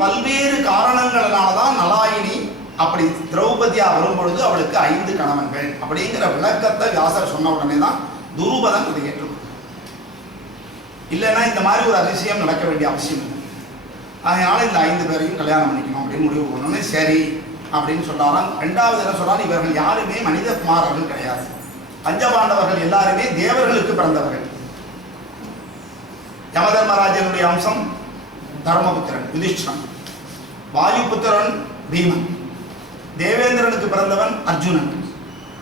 பல்வேறு காரணங்களால தான் நலாயினி அப்படி திரௌபதியா வரும்பொழுது அவளுக்கு 5 கணவன்கள் அப்படிங்கிற விளக்கத்தை வியாசர் சொன்ன உடனே தான் துருபதன் அதை ஏற்றுக்கொண்டார். இல்லைன்னா இந்த மாதிரி ஒரு அதிசயம் நடக்க வேண்டிய அவசியம் இல்லை. அதனால இந்த 5 பேரையும் கல்யாணம் பண்ணிக்கணும் அப்படின்னு முடிவு பண்ணோன்னே சரி அப்படின்னு சொன்னாராம். 2வது என்ன சொன்னாலும் இவர்கள் யாருமே மனித குமாரர்கள் கிடையாது. பஞ்சபாண்டவர்கள் எல்லாருமே தேவர்களுக்கு பிறந்தவர்கள். யமதர்மராஜனுடைய அம்சம் தர்மபுத்திரன் யுதிஷ்டிரன், வாயுபுத்திரன் பீமன், தேவேந்திரனுக்கு பிறந்தவன் அர்ஜுனன்,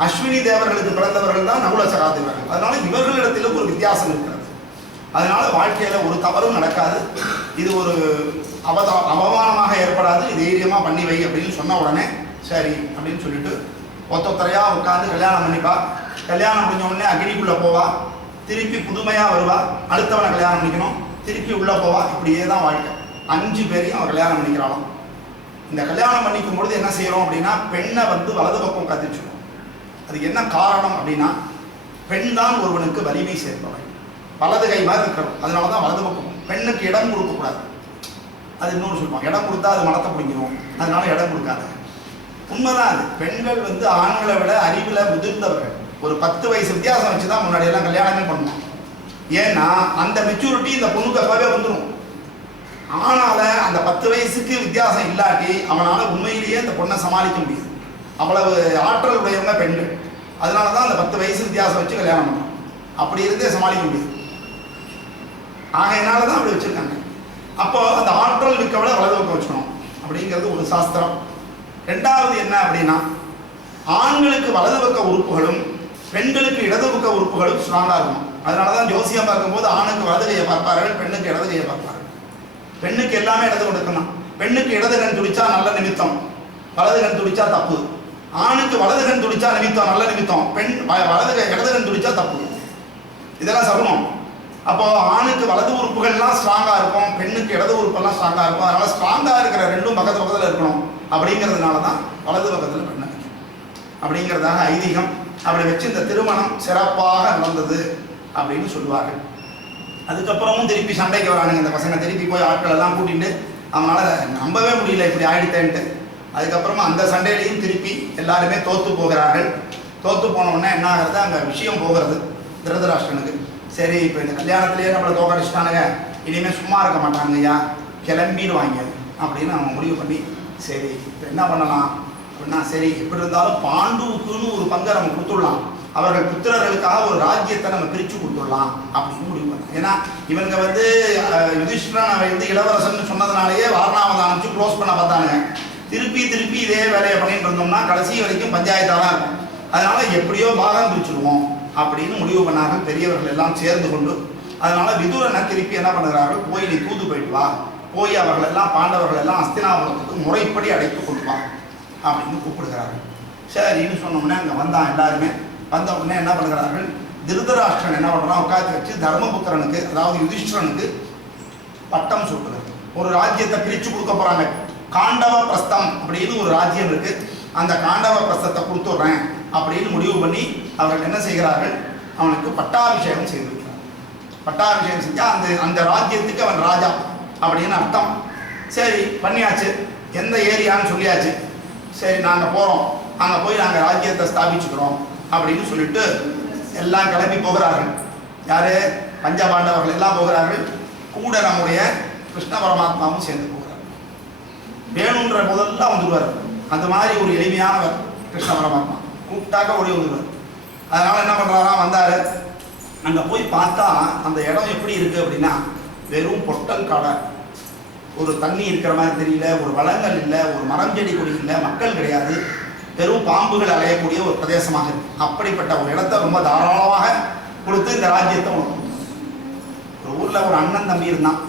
அஸ்வினி தேவர்களுக்கு பிறந்தவர்கள் தான் நகுல சகாதேவர்கள். அதனால இவர்களிடத்திலும் ஒரு வித்தியாசம் இருக்கிறது. அதனால வாழ்க்கையில ஒரு தவறும் நடக்காது. இது ஒரு அவமானமாக ஏற்படாது. தைரியமா பண்ணி வை அப்படின்னு சொன்ன உடனே சரி அப்படின்னு சொல்லிட்டு ஒத்தொத்தரையா உட்காந்து கல்யாணம் பண்ணிப்பா. கல்யாணம் முடிஞ்ச உடனே அக்னிக்குள்ள போவா, திருப்பி புதுமையா வருவா, அடுத்தவனை கல்யாணம் பண்ணிக்கணும், திருப்பி உள்ள போவா. இப்படியே தான் வாழ்க்கை. 5 பேரையும் அவன் கல்யாணம் பண்ணிக்கிறாளாம். இந்த கல்யாணம் பண்ணிக்கும் பொழுது என்ன செய்யறோம் அப்படின்னா பெண்ணை வலது பக்கம் கத்திச்சுக்கணும். அதுக்கு என்ன காரணம் அப்படின்னா பெண் தான் ஒருவனுக்கு வலிமை சேர்ப்பவன். வலது கை மாதிரி இருக்கிறோம். அதனாலதான் வலது பக்கம். பெண்ணுக்கு இடம் கொடுக்கக்கூடாது. அது இன்னொன்று சொல்லுவாங்க, இடம் கொடுத்தா அது மனத்தை பிடிக்கிறோம், அதனால இடம் கொடுக்காது. உண்மைதான் அது. பெண்கள் ஆண்களை விட அறிவுல முதிர்ந்தவர்கள். ஒரு 10 வயசு வித்தியாசம் வச்சுதான் முன்னாடி எல்லாம் கல்யாணமே பண்ணுவோம். ஏன்னா அந்த மெச்சூரிட்டி இந்த பொண்ணுக்கு அப்பவே வந்துடும். ஆனால அந்த 10 வயசுக்கு வித்தியாசம் இல்லாட்டி அவனால உண்மையிலேயே அந்த பொண்ணை சமாளிக்க முடியாது. அவ்வளவு ஆற்றல் உடையவங்க பெண்கள். அதனாலதான் அந்த 10 வயசு வித்தியாசம் வச்சு கல்யாணம் பண்ணுறோம். அப்படி இருந்தே சமாளிக்க முடியாது. ஆகையினாலதான் அப்படி வச்சிருக்காங்க. அப்போ அந்த ஆற்றல் மிக்கவளை வலது பக்கம் வச்சுக்கணும் அப்படிங்கிறது ஒரு சாஸ்திரம். 2வது என்ன அப்படின்னா ஆண்களுக்கு வலது பக்க உறுப்புகளும் பெண்களுக்கு இடது பக்க உறுப்புகளும் ஸ்ட்ராங்கா இருக்கும். அதனாலதான் ஜோசியம் பார்க்கும்போது ஆணுக்கு வலது கையை பார்ப்பார்கள், பெண்ணுக்கு இடது கையை பார்ப்பார்கள். பெண்ணுக்கு எல்லாமே இடது கொடுக்கணும். பெண்ணுக்கு இடது கண் துடிச்சா நல்ல நிமித்தம், வலது கண் துடிச்சா தப்பு. ஆணுக்கு வலது கண் துடிச்சா நிமித்தம், நல்ல நிமித்தம். பெண் இடது கண் துடிச்சா தப்பு. இதெல்லாம் சகுனம். அப்போ ஆணுக்கு வலது உறுப்புகள்லாம் ஸ்ட்ராங்கா இருக்கும், பெண்ணுக்கு இடது உறுப்பெல்லாம் ஸ்ட்ராங்கா இருக்கும். அதனால ஸ்ட்ராங்கா இருக்கிற ரெண்டும் பக்கத்துல இருக்கணும். அப்படிங்கிறதுனால தான் வலது பக்கத்துல பெண்ணை வைக்கணும் அப்படிங்கிறதாக ஐதீகம். அப்படி வச்சு இந்த திருமணம் சிறப்பாக நடந்தது அப்படின்னு சொல்லுவார்கள். அதுக்கப்புறமும் திருப்பி சண்டைக்கு வரானுங்க இந்த பசங்க. திருப்பி போய் ஆட்கள் எல்லாம் கூட்டிட்டு அவனால நம்பவே முடியல இப்படி ஆயிட்டேன்ட்டு. அதுக்கப்புறமா அந்த சண்டையிலையும் திருப்பி எல்லாருமே தோத்து போகிறார்கள். தோத்து போன உடனே என்ன ஆகிறது, அங்கே விஷயம் போகிறது திருதராஷ்டிரனுக்கு. சரி இப்போ இந்த கல்யாணத்திலேயே நம்மளை தோக்கடிச்சிட்டானுங்க, இனிமேல் சும்மா இருக்க மாட்டாங்க ஐயா, கிளம்பிடுவாங்க அப்படின்னு அவங்க முடிவு பண்ணி சரி இப்போ என்ன பண்ணலாம் அப்படின்னா சரி எப்படி இருந்தாலும் பாண்டுவுக்குன்னு ஒரு பங்கை நம்ம கொடுத்துடலாம், அவர்கள் புத்திரர்களுக்காக ஒரு ராஜ்யத்தை நம்ம பிரித்து கொடுத்துடலாம் அப்படின்னு முடிவு பண்ணாங்க. ஏன்னா இவங்க யுதிஷ்டிரன் இளவரசன் சொன்னதுனாலேயே வாரணாவதம் அனுப்பிச்சு க்ளோஸ் பண்ண பார்த்தானுங்க. திருப்பி திருப்பி இதே வேலையை பண்ணிட்டு இருந்தோம்னா கடைசி வரைக்கும் பஞ்சாயத்தாக தான் இருக்கும். அதனால எப்படியோ பாகம் பிரிச்சுடுவோம் அப்படின்னு முடிவு பண்ணார்கள் பெரியவர்கள் எல்லாம் சேர்ந்து கொண்டு. அதனால விதுரனை திருப்பி என்ன பண்ணுறார்கள், போய் நீ தூது போயிட்டு வா, போய் அவர்கள் எல்லாம் பாண்டவர்கள் எல்லாம் அஸ்தினாபுரத்துக்கு முறைப்படி அழைத்து கொண்டு வா அப்படின்னு கூப்பிடுகிறார்கள். சரின்னு சொன்னோம்னே அங்கே வந்தான் எல்லாருமே. வந்த உடனே என்ன பண்ணுகிறார்கள், திருதராஷ்டிரன் என்ன பண்ணுறான், உட்காந்து வச்சு தர்மபுத்திரனுக்கு அதாவது யுதிஷ்டிரனுக்கு பட்டம் சூட்டுறது. ஒரு ராஜ்யத்தை பிரித்து கொடுக்க போகிறாங்க. காண்டவ பிரஸ்தம் அப்படின்னு ஒரு ராஜ்யம் இருக்கு, அந்த காண்டவ பிரஸ்தத்தை கொடுத்துட்றேன் அப்படின்னு முடிவு பண்ணி அவர்கள் என்ன செய்கிறார்கள், அவனுக்கு பட்டாபிஷேகம் செய்து வைக்கிறார். பட்டாபிஷேகம் செஞ்சா அந்த ராஜ்யத்துக்கு அவன் ராஜா அப்படின்னு அர்த்தம். சரி பண்ணியாச்சு, எந்த ஏரியான்னு சொல்லியாச்சு. சரி நாங்கள் போகிறோம், அங்கே போய் நாங்கள் ராஜ்யத்தை ஸ்தாபிச்சுக்கிறோம் அப்படின்னு சொல்லிட்டு எல்லாம் கிளம்பி போகிறார்கள். யாரு, பஞ்சபாண்டவர்கள் எல்லாம் போகிறார்கள். கூட நம்முடைய கிருஷ்ண பரமாத்மாவும் சேர்ந்து போகிறார். வேணுன்ற முதல்ல வந்துடுவார். அந்த மாதிரி ஒரு எளிமையானவர் கிருஷ்ண பரமாத்மா, கூப்பிட்டாக்க ஓடி வந்துடுவார். அதனால என்ன பண்ணுறாராம், வந்தார். அங்கே போய் பார்த்தா அந்த இடம் எப்படி இருக்கு அப்படின்னா வெறும் பொட்டல் காடை, ஒரு தண்ணி இருக்கிற மாதிரி தெரியல, ஒரு வளங்கள் இல்லை, ஒரு மரம் செடி கொடி இல்லை, மக்கள் கிடையாது, வெறும் பாம்புகள் அலையக்கூடிய ஒரு பிரதேசமாக இருக்கு. அப்படிப்பட்ட ஒரு இடத்தை ரொம்ப தாராளமாக கொடுத்து இந்த ராஜ்யத்தை உனக்கு. ஒரு ஊரில் ஒரு அண்ணன் தம்பி இருந்தான்.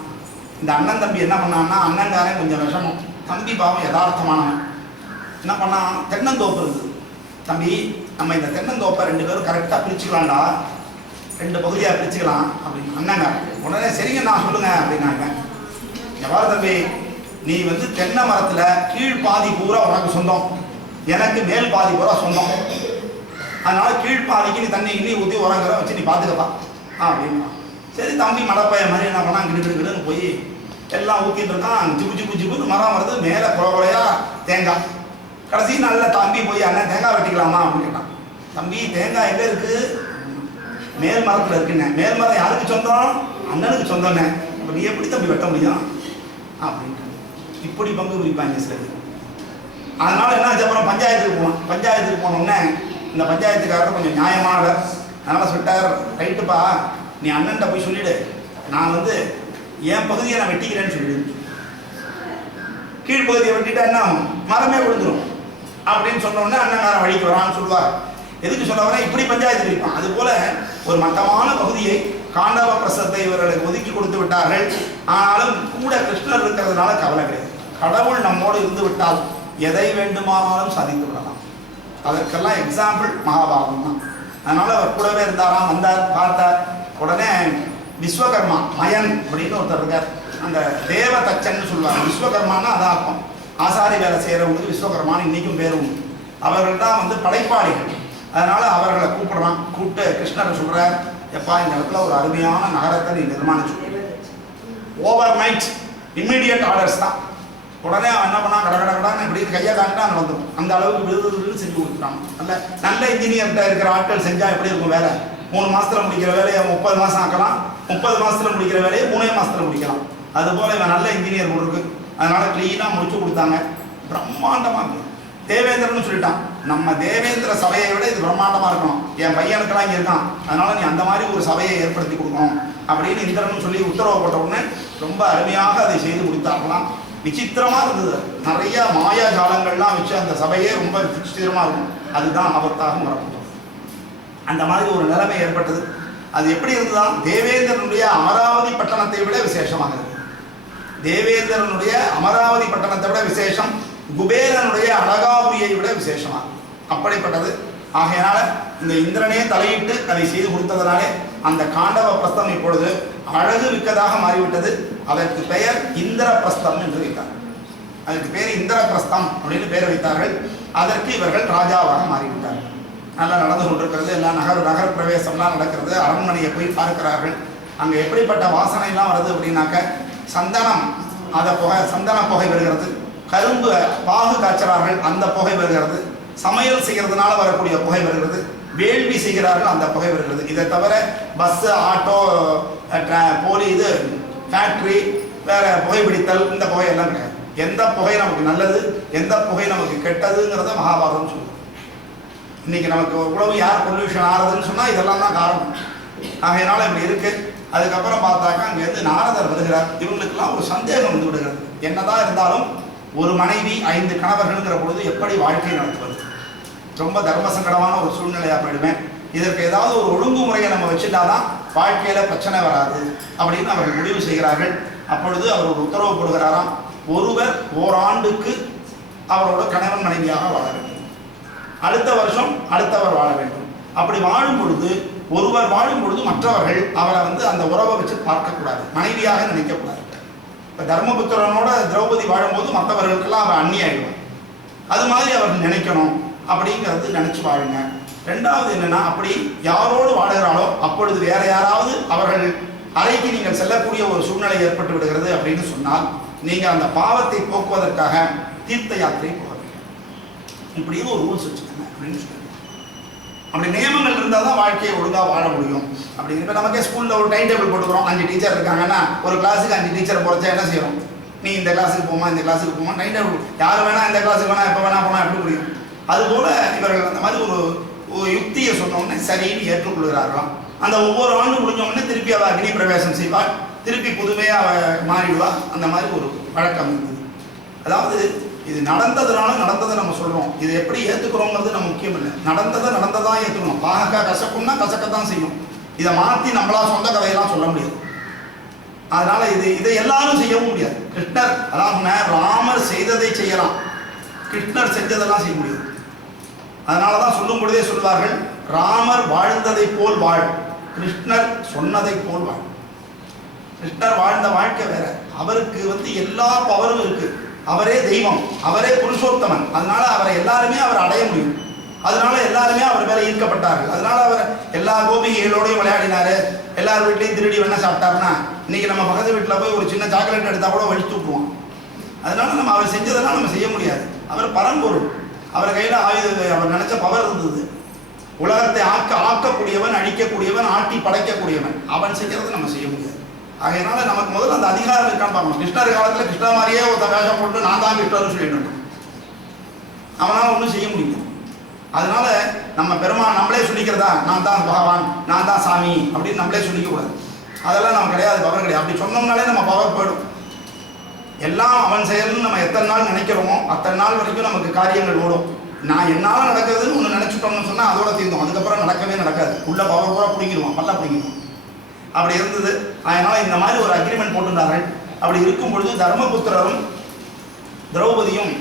இந்த அண்ணன் தம்பி என்ன பண்ணான்னா, அண்ணன்காரன் கொஞ்சம் விஷமம், தம்பி பாவம் யதார்த்தமானவன். என்ன பண்ணான், தென்னந்தோப்பு இருந்தது. தம்பி நம்ம இந்த தென்னந்தோப்பை 2 பேரும் கரெக்டாக பிரிச்சுக்கலாம்டா, 2 பகுதியாக பிரிச்சுக்கலாம் அப்படின்னு அண்ணங்காரன். உடனே சரிங்க நான் சொல்லுங்க அப்படின்னாங்க. எவ்வாறு தம்பி, நீ தென்னை மரத்துல கீழ் பாதி பூரா உனக்கு சொந்தம், எனக்கு மேல் பாதி பூரா சொந்தம். அதனால கீழ் பாதிக்கு நீ தண்ணி இன்னி ஊற்றி உரங்கிற வச்சு நீ பார்த்துக்கப்பா அப்படின்னா. சரி தம்பி மடப்பைய மாதிரி என்ன பண்ணா, கிடுன்னு போய் எல்லாம் ஊற்றிட்டு இருக்கான். ஜிபு ஜிபு ஜிபுன்னு மரம் வருது, மேலே குறையா தேங்காய். கடைசி நாளில் தம்பி போய் அண்ணன் தேங்காய் வெட்டிக்கலாமா அப்படின்னு கேட்டான். தம்பி தேங்காய் எங்கே இருக்குது? மேல் மரத்தில் இருக்குண்ணே. மேல் மரம் யாருக்கு சொந்தம்? அண்ணனுக்கு சொந்தம்ண்ணே. இப்போ நீ எப்படி தம்பி வெட்ட முடியும் அப்படின்ட்டு இப்படி பங்கு பிரிப்பாங்க சரி. அதனால என்ன ஆச்சு, அப்புறம் பஞ்சாயத்துக்கு போனோம். பஞ்சாயத்துக்கு போனோடனே இந்த பஞ்சாயத்துக்காரர் கொஞ்சம் நியாயமானவர். அதனால் சொல்லிட்டார், ரைட்டுப்பா நீ அண்ணன்ட்ட போய் சொல்லிவிடு, நான் வந்து என் பகுதியை நான் வெட்டிக்கிறேன்னு சொல்லிடு. கீழ்ப்பகுதியை வெட்டிட்டா என்ன மரமே விழுந்துடும் அப்படின்னு சொன்னோடனே அண்ணங்காரன் வழிக்கு வரான்னு சொல்லுவார். எதுக்கு சொல்ல வரேன், இப்படி பஞ்சாயத்து இருப்பான். அதுபோல ஒரு மட்டமான பகுதியை காண்டவ பிரசத்தை இவர்களுக்கு ஒதுக்கி கொடுத்து விட்டார்கள். ஆனாலும் கூட கிருஷ்ணர் இருக்கிறதுனால கவலை கிடையாது. கடவுள் நம்மோடு இருந்து விட்டால் எதை வேண்டுமானாலும் சாதித்து விடலாம். அதற்கெல்லாம் எக்ஸாம்பிள் மகாபாரதம் தான். அதனால அவர் கூடவே இருந்தாராம். வந்தார், பார்த்தார். உடனே விஸ்வகர்மா மயன் அப்படின்னு ஒருத்தர் இருக்கார். அந்த தேவ தச்சன்னு சொல்லுவாங்க. விஸ்வகர்மானா அதான் அர்த்தம். ஆசாரி வேலை செய்கிறவங்களுக்கு விஸ்வகர்மான்னு இன்னைக்கும் பேர் உண்டு. அவர்கள் தான் வந்து படைப்பாளிகள். அதனால அவர்களை கூப்பிடுறான். கூப்பிட்டு கிருஷ்ணரை சொல்றார், எப்பா இந்த இடத்துல ஒரு அருமையான நகரத்தை நீ நிர்மாணிச்சு. ஓவர் நைட் இம்மிடியட் ஆர்டர்ஸ் தான். உடனே அவன் என்ன பண்ணான், கடகடகடான்னு இப்படி கையை காட்டினா அங்கே வந்துடும். அந்த அளவுக்கு விருது செஞ்சு கொடுத்துட்டான். நல்ல இன்ஜினியர்கிட்ட இருக்கிற ஆட்கள் செஞ்சால் எப்படி இருக்கும் வேலை? 3 மாதத்தில் முடிக்கிற வேலையை 30 மாதம் ஆக்கலாம். 30 மாதத்தில் முடிக்கிற வேலையை 3 மாதத்தில் முடிக்கலாம். அதுபோல் இவன் நல்ல இன்ஜினியர் போல் இருக்கு. அதனால கிளீனாக முடிச்சு கொடுத்தாங்க. பிரம்மாண்டமாக இருக்கு. தேவேந்திரன்னு சொல்லிட்டான், நம்ம தேவேந்திர சபையை விட இது பிரம்மாண்டமாக இருக்கணும். என் பையனுக்கெல்லாம் இங்கே இருக்கான், அதனால நீ அந்த மாதிரி ஒரு சபையை ஏற்படுத்தி கொடுக்கணும் அப்படின்னு இந்திரன் சொல்லி உத்தரவு போட்ட உடனே ரொம்ப அருமையாக அதை செய்து முடித்தாங்களாம். விசித்திரமாக இருந்தது. நிறைய மாயா ஜாலங்கள்லாம் வச்சு அந்த சபையே ரொம்ப விசித்திரமாக இருக்கும். அதுதான் ஆபத்தாக வரப்பட்டது. அந்த மாதிரி ஒரு நிலைமை ஏற்பட்டது. அது எப்படி இருந்ததுதான், தேவேந்திரனுடைய அமராவதி பட்டணத்தை விட விசேஷமாக இருக்கு. தேவேந்திரனுடைய அமராவதி பட்டணத்தை விட விசேஷம், குபேரனுடைய அழகாபுரியை விட விசேஷமாக அப்படிப்பட்டது. ஆகையினால இந்த இந்திரனே தலையிட்டு அதை செய்து கொடுத்ததனாலே அந்த காண்டவ பிரஸ்தம் இப்பொழுது அழகு மிக்கதாக மாறிவிட்டது. அதற்கு பெயர் இந்திரபிரஸ்தம் என்று வைத்தார். அதுக்கு பேர் இந்திரபிரஸ்தம் அப்படின்னு பெயர் வைத்தார்கள். அதற்கு இவர்கள் ராஜாவாக மாறிவிட்டார்கள். நல்லா நடந்து கொண்டிருக்கிறது. எல்லாம் நகர பிரவேசம்லாம் நடக்கிறது. அரண்மனையை போய் பார்க்கிறார்கள். அங்கே எப்படிப்பட்ட வாசனைலாம் வருது அப்படின்னாக்க, சந்தனம், அதை சந்தன புகை வருகிறது. கரும்பு பாகு காய்ச்சறார்கள், அந்த புகை வருகிறது. சமையல் செய்கிறதுனால வரக்கூடிய புகை வருகிறது. வேள்வி செய்கிறார்கள், அந்த புகை வருகிறது. இதை தவிர பஸ்ஸு, ஆட்டோ, போலி, இது ஃபேக்ட்ரி, வேற புகைப்பிடித்தல், இந்த புகையெல்லாம் கிடையாது. எந்த புகை நமக்கு நல்லது, எந்த புகை நமக்கு கெட்டதுங்கிறத மகாபாரதம் சொல்லுது. இன்னைக்கு நமக்கு உழவு யார் பொல்யூஷன் ஆகிறதுன்னு சொன்னால் இதெல்லாம் தான் காரணம். ஆகையினால இப்படி இருக்கு. அதுக்கப்புறம் பார்த்தாக்கா அங்கேருந்து நாரதர் வருகிறார். இவங்களுக்கெல்லாம் ஒரு சந்தேகம் வந்து விடுகிறது. என்னதான் இருந்தாலும் ஒரு மனைவி 5 கணவர்கள்ங்கிற பொழுது எப்படி வாழ்க்கை நடத்துவது? ரொம்ப தர்ம சங்கடமான ஒரு சூழ்நிலையாக போயிடுமே. இதற்கு ஏதாவது ஒரு ஒழுங்குமுறையை நம்ம வச்சுட்டாதான் வாழ்க்கையில பிரச்சனை வராது அப்படின்னு அவர்கள் முடிவு செய்கிறார்கள். அப்பொழுது அவர் ஒரு உத்தரவு போடுகிறாராம், ஒருவர் ஓராண்டுக்கு அவரோட கணவன் மனைவியாக வாழ வேண்டும், அடுத்த வருஷம் அடுத்தவர் வாழ வேண்டும். அப்படி வாழும் பொழுது, ஒருவர் வாழும் பொழுது மற்றவர்கள் அவரை வந்து அந்த உறவை வச்சு பார்க்கக்கூடாது, மனைவியாக நினைக்கக்கூடாது. இப்போ தர்மபுத்திரனோட திரௌபதி வாழும்போது மற்றவர்களுக்கெல்லாம் அவன் அண்ணி ஆகிடுவான். அது மாதிரி அவர்கள் நினைக்கணும் அப்படிங்கிறது நினைச்சு வாழுங்க. ரெண்டாவது என்னன்னா, அப்படி யாரோடு வாழுகிறாளோ அப்பொழுது வேற யாராவது அவர்கள் அறைக்கு நீங்கள் செல்லக்கூடிய ஒரு சூழ்நிலை ஏற்பட்டு விடுகிறது அப்படின்னு சொன்னால் நீங்கள் அந்த பாவத்தை போக்குவதற்காக தீர்த்த யாத்திரை போக வேண்டும். இப்படின்னு ஒரு ரூல்ஸ் வச்சுக்கோங்க அப்படின்னு சொல்லுங்க. அப்படி நியமங்கள் இருந்தால் தான் வாழ்க்கையை ஒழுங்காக வாழ முடியும். அப்படின்னு இப்போ நமக்கே ஸ்கூலில் ஒரு டைம் டேபிள் போட்டுக்கிறோம். 5 டீச்சர் இருக்காங்கன்னா ஒரு கிளாஸுக்கு 5 டீச்சர் போகிறச்சா என்ன செய்யறோம்? நீ இந்த கிளாஸுக்கு போமா, இந்த கிளாஸுக்கு போமா, டைம் டேபிள். யார் வேணா இந்த கிளாஸுக்கு வேணா, எப்போ வேணா போனால் எப்படி முடியும்? அதுபோல் இவர்கள் அந்த மாதிரி ஒரு யுக்தியை சொன்னோடனே சரின்னு ஏற்றுக்கொள்கிறார்களாம். அந்த ஒவ்வொரு ஆண்டு முடிஞ்ச உடனே திருப்பி அவள் அக்னி பிரவேசம் செய்வாள், திருப்பி புதுமையாக அவள் மாறிடுவா. அந்த மாதிரி ஒரு வழக்கம் இருந்தது. அதாவது இது நடந்ததுனால நடந்ததை நம்ம சொல்கிறோம். இது எப்படி ஏற்றுக்கிறோங்கிறது நம்ம முக்கியம் இல்லை. நடந்ததான் ஏற்றுக்கணும். பாகக்கா கசக்கும்னா கசக்கத்தான் செய்யும். இதை மாற்றி நம்மளா சொந்த கதையெல்லாம் சொல்ல முடியாது. அதனால இதை எல்லாரும் செய்யவும் முடியாது. கிருஷ்ணர் அதான் ராமர் செய்ததை செய்யலாம், கிருஷ்ணர் செஞ்சதெல்லாம் செய்ய முடியாது. அதனாலதான் சொல்லும் பொழுதே சொல்வார்கள், ராமர் வாழ்ந்ததை போல் வாழ், கிருஷ்ணர் சொன்னதை போல் வாழ். கிருஷ்ணர் வாழ்ந்த வாழ்க்கை வேற. அவருக்கு வந்து எல்லா பவரும் இருக்கு. அவரே தெய்வம், அவரே புருஷோத்தமன். அதனால அவரை எல்லாருமே அவர் அடைய முடியும். அதனால எல்லாருமே அவர் மேலே ஈர்க்கப்பட்டார்கள். அதனால அவர் எல்லா கோபிகைகளோடையும் விளையாடினாரு. எல்லார் வீட்லையும் திருடி வேணா சாப்பிட்டாருன்னா இன்னைக்கு நம்ம பக்கத்து வீட்டில் போய் ஒரு சின்ன சாக்லேட் எடுத்தால் கூட வலித்து விட்டுருவோம். அதனால நம்ம அவர் செஞ்சதெல்லாம் நம்ம செய்ய முடியாது. அவர் பரம்பொருள், அவர் கையில் அவர் நினைச்ச பவர் இருந்தது. உலகத்தை ஆக்கக்கூடியவன், அழிக்கக்கூடியவன், ஆட்டி படைக்கக்கூடியவன். அவன் செய்யறது நம்ம செய்ய முடியாது. அதனால நமக்கு முதல்ல அந்த அதிகாரம் இருக்கான்னு பார்க்கணும். கிருஷ்ணர் காலத்தில் கிருஷ்ண மாதிரியே ஒரு வேஷம் போட்டு நான் தான் கிருஷ்ணர்னு சொல்லிட்டு இருந்தோம். அவனால் ஒன்றும் செய்ய முடியும். அதனால நம்ம பெருமான் நம்மளே சொல்லிக்கிறதா, நான் தான் பகவான், நான் தான் சாமி அப்படின்னு நம்மளே சொல்லிக்க கூடாது. அதெல்லாம் நம்ம கிடையாது, பவர் கிடையாது. அப்படி சொன்னோம்னாலே நம்ம பவர் போயிடும். எல்லாம் அவன் செயல்னு நம்ம எத்தனை நாள் நினைக்கிறோமோ அத்தனை நாள் வரைக்கும் நமக்கு காரியங்கள் ஓடும். நான் என்னால் நடக்குதுன்னு ஒன்று நினைச்சிட்டோம்னு சொன்னால் அதோட தீர்ந்தோம். அதுக்கப்புறம் நடக்கவே நடக்காது. உள்ள பவர் பூரா பிடிங்கிடுவோம், பல்ல பிடிங்கிடுவோம். அப்படி இருந்தது. அதனால இந்த மாதிரி ஒரு அக்ரிமெண்ட் போட்டிருந்தார்கள். அப்படி இருக்கும் பொழுது தர்மபுத்திரரும் திரௌபதியும்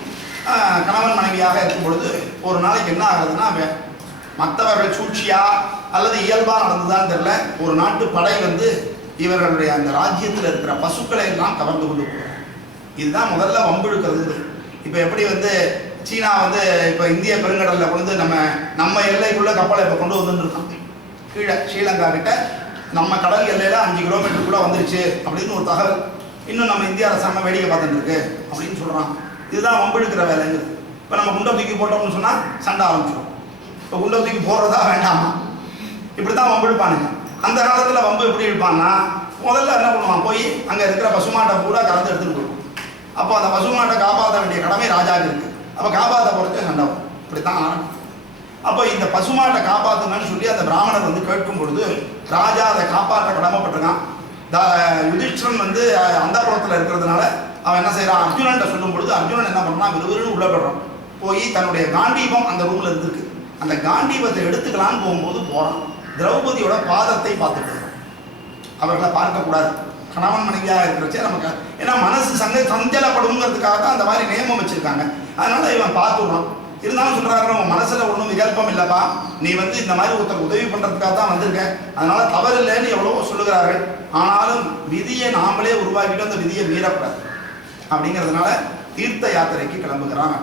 கணவன் மனைவியாக இருக்கும் பொழுது ஒரு நாளைக்கு என்ன ஆகுதுன்னா, மற்றவர்கள் சூழ்ச்சியா அல்லது இயல்பாக நடந்துதான் தெரியல, ஒரு நாட்டு படை வந்து இவர்களுடைய அந்த ராஜ்யத்தில் இருக்கிற பசுக்களை எல்லாம் கவர்ந்து கொண்டு போகிறார். இதுதான் முதல்ல வம்பிழுக்கிறது. இப்போ எப்படி வந்து சீனா வந்து இப்போ இந்திய பெருங்கடலில் வந்து நம்ம எல்லைக்குள்ள கப்பலை இப்போ கொண்டு வந்துருக்கான். கீழே ஸ்ரீலங்கா கிட்ட நம்ம கடல் எல்லையில் 5 கிலோமீட்டருக்குள்ளே வந்துருச்சு அப்படின்னு ஒரு தகவல். இன்னும் நம்ம இந்திய அரசாங்கம் வேடிக்கை பார்த்துட்டு இருக்கு அப்படின்னு சொல்கிறாங்க. இதுதான் வம்பிழுக்கிற வேலைங்கிறது. இப்போ நம்ம குண்டை தூக்கி போட்டோம்னு சொன்னால் சண்டை ஆரம்பிச்சிடும். இப்போ குண்டை தூக்கி போடுறதா வேண்டாமா, இப்படி தான் வம்பு இழுப்பானுங்க. அந்த காலத்தில் வம்பு எப்படி இழுப்பான்னா, முதல்ல என்ன பண்ணுவான், போய் அங்கே இருக்கிற பசுமாட்டை பூரா கறந்து எடுத்துகிட்டு போயிடுவோம். அப்போ அந்த பசுமாட்டை காப்பாற்ற வேண்டிய கடமை ராஜாவுக்கு இருக்குது. அப்போ காப்பாற்ற பொறுத்து சண்டை வரும். இப்படி தான் ஆரம்பிக்கும். அப்போ இந்த பசுமாட்டை காப்பாற்றுங்கன்னு சொல்லி அந்த பிராமணர் வந்து கேட்கும் பொழுது ராஜா அதை காப்பாற்ற கடமைப்பட்டிருக்கான். யுதிஷ்டிரன் வந்து அந்த புறத்தில் இருக்கிறதுனால அவன் என்ன செய்யறான், அர்ஜுனன்ட்ட சொல்லும் பொழுது அர்ஜுனன் என்ன பண்ணான், விறுவிறுன்னு உள்ள போடுறான். போய் தன்னுடைய காண்டீபம் அந்த ரூம்ல இருந்திருக்கு, அந்த காண்டீபத்தை எடுத்துக்கலான்னு போகும்போது போறான். திரௌபதியோட பாதத்தை பார்த்துட்டு அவர்களை பார்க்கக்கூடாது. கணவன் மனைவியாக இருக்கிறச்சே நமக்கு ஏன்னா மனசு சஞ்சலப்படுங்கிறதுக்காக தான் அந்த மாதிரி நியமம் வச்சிருக்காங்க. அதனால இவன் பார்த்துடுறான். இருந்தாலும் சொல்றாரு, உன் மனசுல ஒன்றும் விகல்பம் இல்லப்பா, நீ வந்து இந்த மாதிரி ஒருத்தர் உதவி பண்றதுக்காக தான் வந்திருக்க, அதனால தவறு இல்லைன்னு எவ்வளவோ சொல்லுகிறார்கள். ஆனாலும் விதியை நாமளே உருவாக்கிட்டு அந்த விதியை மீறக்கூடாது. அப்படிங்கிறதுனால தீர்த்த யாத்திரைக்கு கிளம்புகிறான்.